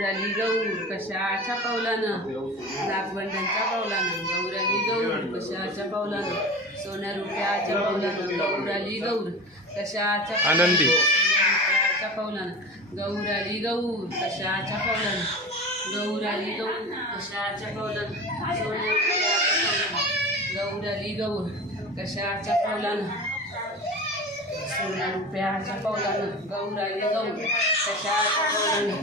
गौराली गौर कशाच्या पावलानं? नागबंडांच्या पावलानं गौराली गौर कशाच्या पावलानं? सोन्या रुपयाच्या पावलानं गौराली गौर कशाच्या आनंदी. रुपयाच्या पावलानं. गौराली गौर कशाच्या पावलानं? गौराली गौर कशाच्या पावलानं? सोन्या रुपयाच्या पावलानं. गौराली गौर कशाच्या पावलानं? सोन्या रुपयाच्या पावलानं गौराली गौर. कशाच्या पावलानं?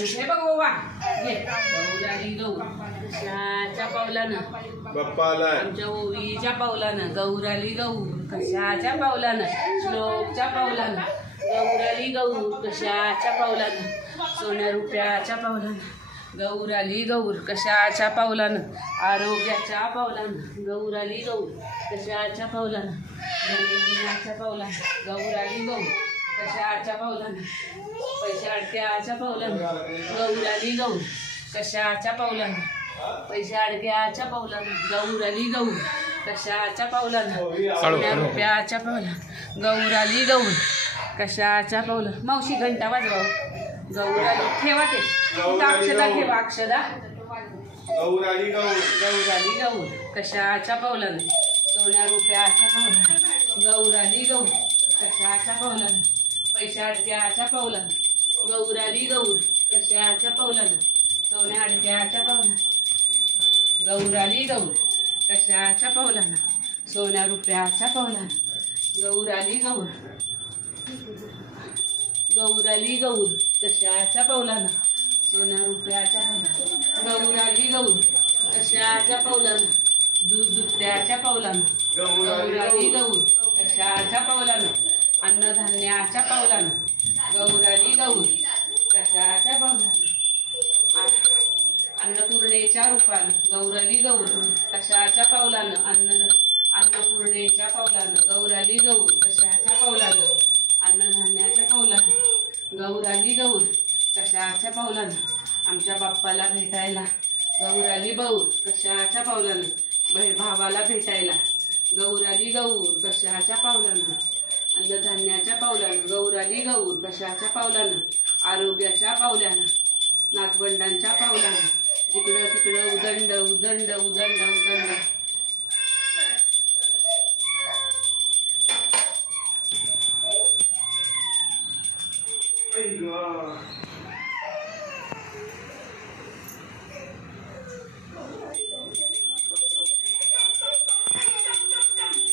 रुपये बघ बाबा गौर कशाच्या पावलानं? बाप्पा आलाय आमच्या ओवीच्या पावलानं. गौराली गौर. कशाच्या पावलानं? श्लोकच्या पावलानं. गौराली गौर. कशाच्या पावलानं? सोन्या रुपयाच्या पावलानं. गौराली गौर कशाच्या पावलानं? आरोग्याच्या पावलानं. गौराली गौर कशाच्या पावलानं? गणेशाच्या पावलानं. गौराली गौर कशाच्या पावलानं? पैशाडक्याच्या पावलानं. गौराली गौर कशाच्या पावलानं? पैसे अडक्याच्या पावलानं. गौराली गौर कशाच्या पावलानं? रुपयाच्या पावलानं. गौराली गौर कशाच्या पावलं मावशी घंटा वाजवा. गौराली. ठेवा ते. अक्षदा ठेवा अक्षदा गौर. गौराली गौर. कशाच्या पावलानं? सोन्या रुपयाच्या पावलानं. गौराली गौर. कशाच्या पावलानं? पैशा अडक्याच्या पावलानं. गौराली गौर. कशाच्या पावलानं? सोन्या अडक्याच्या पावलानं. गौराली गौर. कशाच्या पावलानं? सोन्या रुपयाच्या पावलानं. गौराली गौर. गौराली गौर कशाच्या पावलानं? सोन्या रुपयाच्या पावलानं. गौराली गौर कशाच्या पावलानं? दूध दुभत्याच्या पावलानं. गौराली गौर कशाच्या पावलानं? अन्नधान्याच्या पावलानं. गौराली गौर कशाच्या पावलानं? अन्नपूर्णेच्या रूपानं गौराली गौर कशाच्या पावलानं? अन्न अन्नपूर्णेच्या पावलानं गौराली गौर कशाच्या पावलानं? अन्नधान्याच्या पावलानं. गौराली गौर कशाच्या पावलानं? आमच्या बाप्पाला भेटायला. गौराली बौर कशाच्या पावलानं? बहीण भावाला भेटायला. गौराली गौर कशाच्या पावलानं? अन्नधान्याच्या पावलानं. गौराली गौर कशाच्या पावलानं? आरोग्याच्या पावल्यानं नातवंडांच्या पावलानं. जिकडं तिकडं उदंड उदंड उदंड उदंड.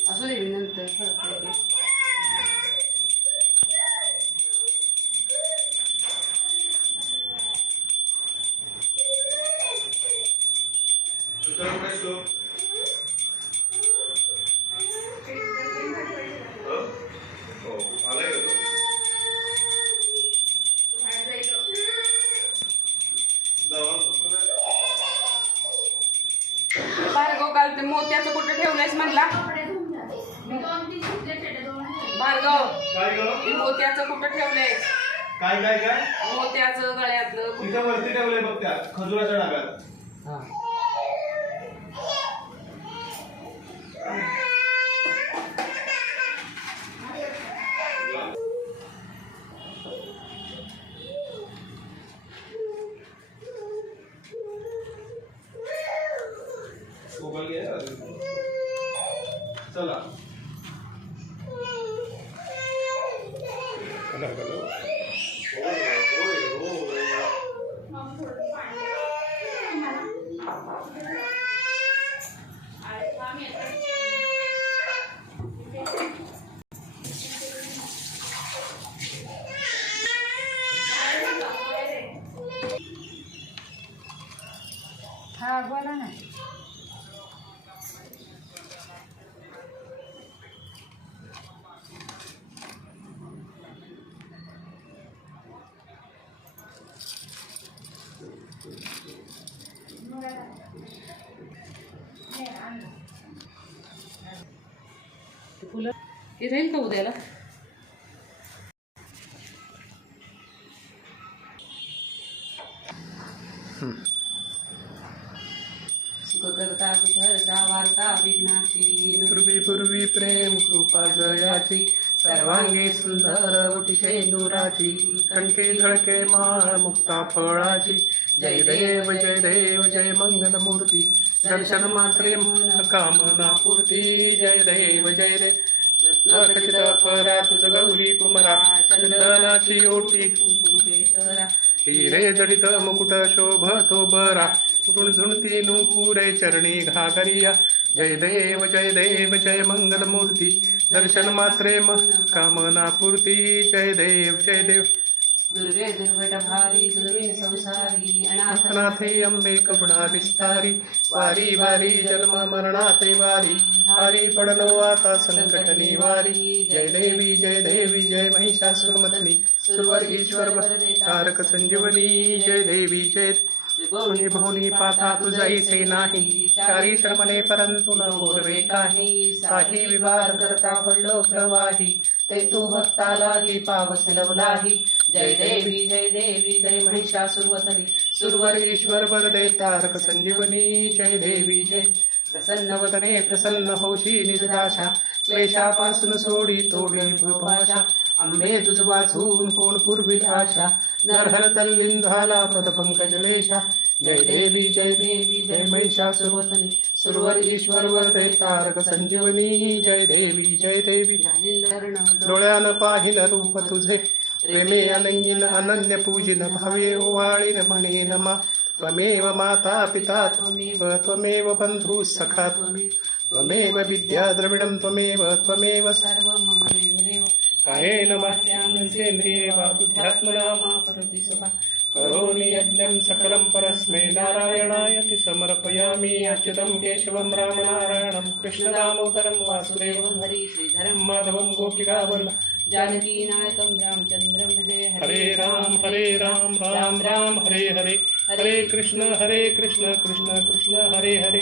असू दे मी नंतर करते. दुसरा कुठे श्लोक हं? हो आलाय का तो? जावा, दुसरा. भार्गव काल ते ठेवलंयस म्हणला. भार्गव मोत्याचं कुठं ठेवलंयस काय काय काय? मोत्याचं गळ्यातलं तिथं वरती ठेवलंय बघ त्या खजुराच्या मोबाईल घे चला हा बोला ना हे राहील का उद्याला वार्ता विघ्नाची पूर्वी पूर्वी प्रेम कृपा जयाची सर्वांगी सुंदर अतिशय दुराची कंठी झळके माळ मुक्ता फळाची जय देव जय देव जय मंगल मूर्ती दर्शन मात्रे मन कामना पूर्ती जय देव जय देव नखचित फरा तुझ गौरी कुमरा चंदनाची ओटी हिरे जडित मुकुट शोभतो बरा कुटुन झुणती नुपुरे चरणी घागरिया. जय देव जय देव जय मंगल मूर्ती दर्शन मात्रे म कामना पूर्ती जय देव जय देव. दुर्गे दुर्घट भारी दुर्गे संसारी अनाथ अंबे करुणा विस्तारी वारी वारी जन्म मरणाते वारी हरी पडलो आता संकट निवारी जय देवी जय देवी जय महिषासुरमथनी सुरवर ईश्वर तारक संजीवनी जय देवी जय भवनी भवनी पाथा तुझैसे नाही. चारी श्रमणे परंतु न गोरवे काही. साही विवाद करता पडलो प्रवाही. ते तू भक्ता लागी पावस लवलाही जय देवी जय देवी जय महिषासुरवतनी. सुरवर ईश्वर वरदे तारक संजीवनी. जय देवी जय. प्रसन्न वदने प्रसन्न होशी निर्दाशा क्लेशापासून सोडी तोडी भाषा आंबे तुझ वाचून कोण पूर्वी आशा नरहर तल्लिंधाला पद पंकजलेशा. जय देवी जय देवी जय महिषासुरवतनी. सुरवर ईश्वर वरदे तारक संजीवनी. जय देवी जय देवी. डोळ्यानं पाहिन रूप तुझे. प्रेमे अनंगिन अनन्य पूजिन भावे ओवाळीन म्हणे नमा. त्वमेव माता पिता त्वमेव त्वमेव बंधू सखा. त्वमेव विद्या द्रविडं त्वमेव त्वमेव सर्व मम कायेन वाच्यामसेन्द्रिये वा बुद्ध्यात्मना मा करोति सुखा। करोमि यज्ञं सकलं परस्मै नारायणाय ति समर्पयामि अच्युतं केशवं रामनारायणं कृष्णदामोदरं वासुदेवं हरि श्रीधरं माधवं गोपिकावल्लभं जानकी नायकं रामचन्द्रं भजे हरे राम हरे राम राम राम हरे। हरे हरे कृष्ण हरे कृष्ण कृष्ण कृष्ण हरे हरे।